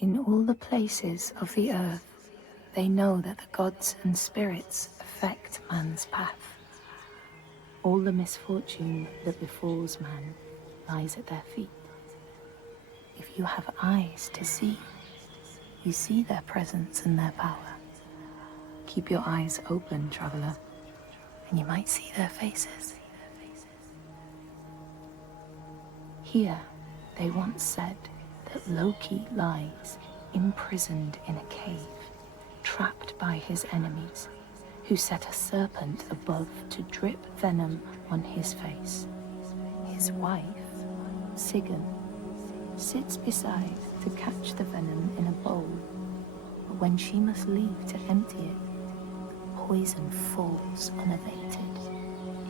In all the places of the earth, they know that the gods and spirits affect man's path. All the misfortune that befalls man lies at their feet. If you have eyes to see, you see their presence and their power. Keep your eyes open, traveler, and you might see their faces. Here, they once said that Loki lies imprisoned in a cave, trapped by his enemies, who set a serpent above to drip venom on his face. His wife, Sigyn, sits beside to catch the venom in a bowl, but when she must leave to empty it, the poison falls unabated.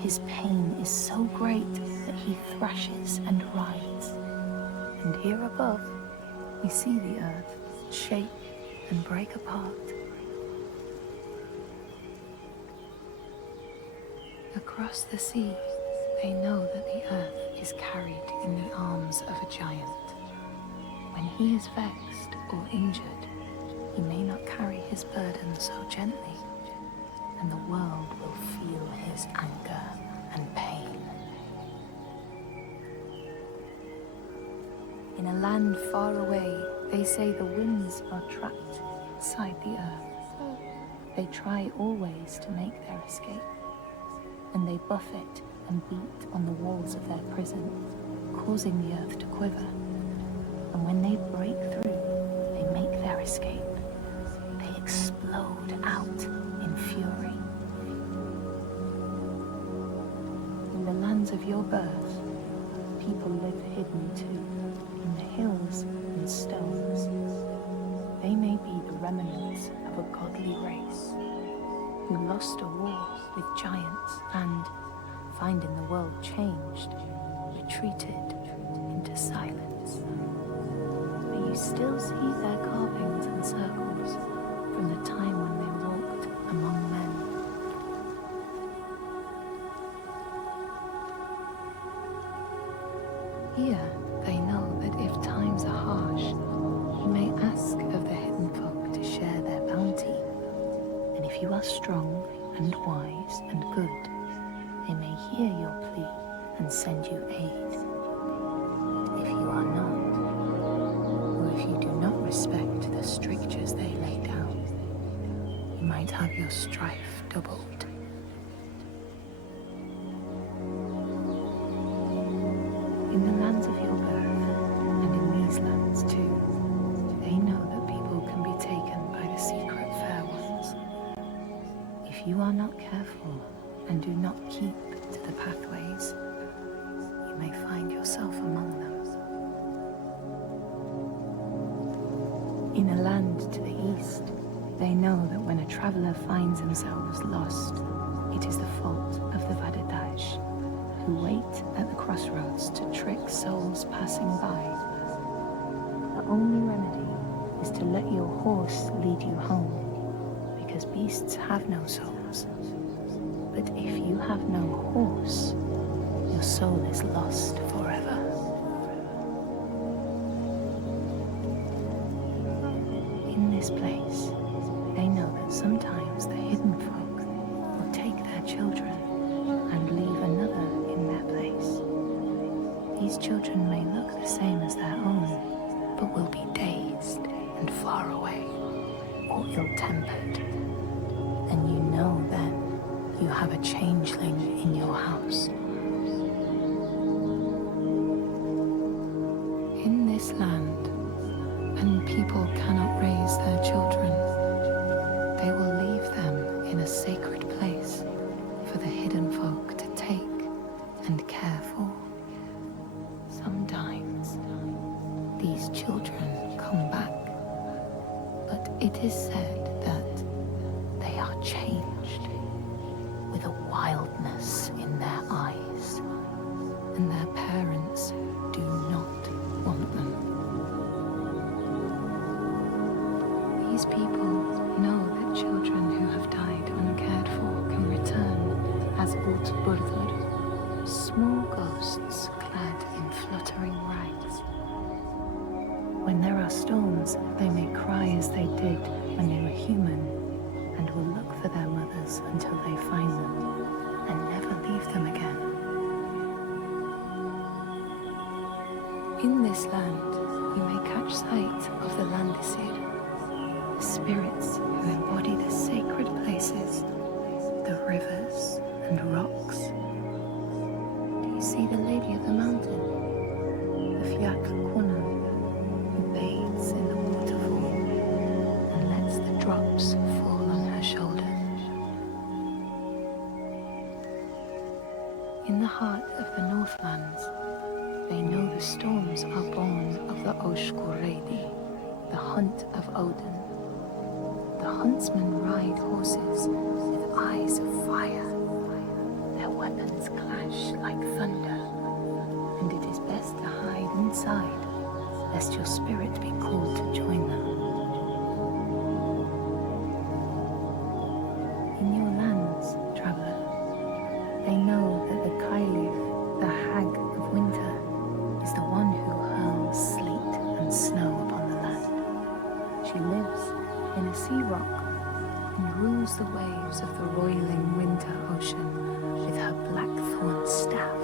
His pain is so great that he thrashes and writhes. And here above, we see the earth shake and break apart. Across the sea, they know that the earth is carried in the arms of a giant. When he is vexed or injured, he may not carry his burden so gently, and the world will feel his anger and pain. In a land far away, they say the winds are trapped inside the earth. They try always to make their escape, and they buffet and beat on the walls of their prison, causing the earth to quiver. And when they break through, they make their escape. They explode out in fury. In the lands of your birth, people live hidden too, in the hills and stones. They may be the remnants of a godly race who lost a war with giants and, finding the world changed, retreated into silence. But you still see their carvings and circles from the time when they walked among men. Here, they know that if times are harsh, you may ask of the hidden folk to share their bounty. And if you are strong and wise and good, they may hear your plea and send you aid. But if you are not, or if you do not respect the strictures they lay down, you might have your strife doubled. In the lands of your birth, and in these lands too, they know that people can be taken by the secret fair ones. If you are not careful and do not keep to the pathways, you may find yourself among them. In a land to the east, they know that when a traveler finds themselves lost, it is the fault of the Landdisasteinar, who wait at the crossroads to trick souls passing by. The only remedy is to let your horse lead you home, because beasts have no souls. But if you have no horse, your soul is lost forever. In this place, they know that sometimes the hidden folk will take their children and leave another in their place. These children may look the same as their own, but will be dazed and far away, or ill-tempered. And you know then you have a changeling in your house. In this land, when people cannot raise their children, they will leave them in a sacred place for the hidden folk to take and care for. Sometimes these children come back, but it is said that they are changed, with a wildness in their eyes, and their parents do not want them. These people know that children who have died uncared for can return as small ghosts clad in fluttering rags. When there are storms, they may cry as they did when they were human, and will look for their mothers until they find them, and never leave them again. In this land, you may catch sight of the Landdisasteinar, the spirits who embody the sacred places, the rivers and rocks. Do you see the Lady of the Mountain, the Fiat Kuna, who bathes in the waterfall and lets the drops fall on her shoulders? In the heart of the Northlands, they know the storms are born of the Oshkuredi, the hunt of Odin. The huntsmen ride horses with eyes of fire. Their weapons clash like thunder, and it is best to hide inside, lest your spirit be called to join them. In your lands, traveler, they know that the Kailif, the hag of winter, is the one who hurls sleet and snow upon the land. She lives in a sea rock and rules the waves of the roiling winter ocean with her blackthorn staff.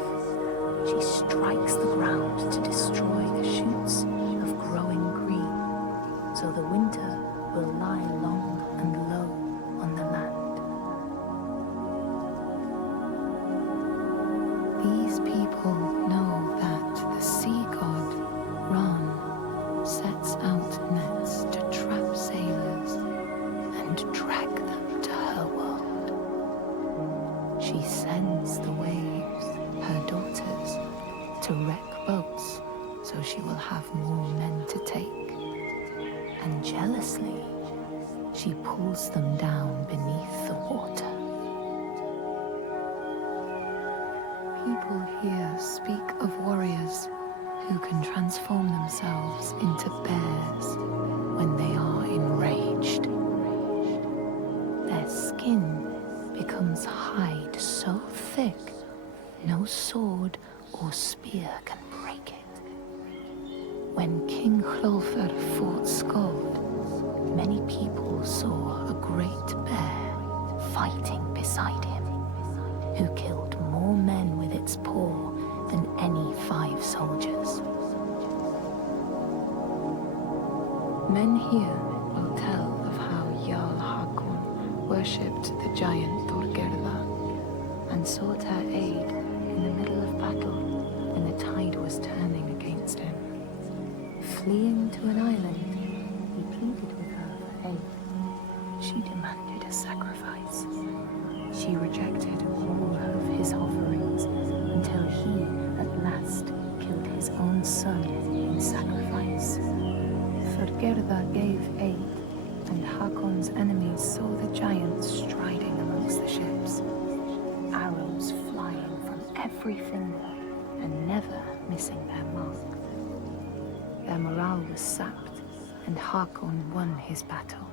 She strikes the ground to destroy the shoots of growing green, so the winter will lie long and low on the land. These people know that the sea god, Ran, sets out nets to trap sailors and drag them to her world. She sends the waves, her daughters, to wreck boats so she will have more men to take. And jealously, she pulls them down beneath the water. People here speak of warriors who can transform themselves into bears when they are enraged. Their skin becomes hide so thick no sword or spear can break it. When King Hrolfr fought Skald, many people saw a great bear fighting beside him, who killed more men with its paw than any 5 soldiers. Men here will tell of how Jarl Hakon worshipped the giant Thorgerða and sought her aid in the middle of battle when the tide was turning against him. Fleeing to an island, he pleaded with her for aid. She demanded a sacrifice. She rejected all of his offerings until he, at last, killed his own son in sacrifice. Thorgerða gave aid, and Hakon's enemies saw the giants striding amongst the ships, arrows flying from every finger and never missing their mark. Their morale was sapped, and Hakon won his battle.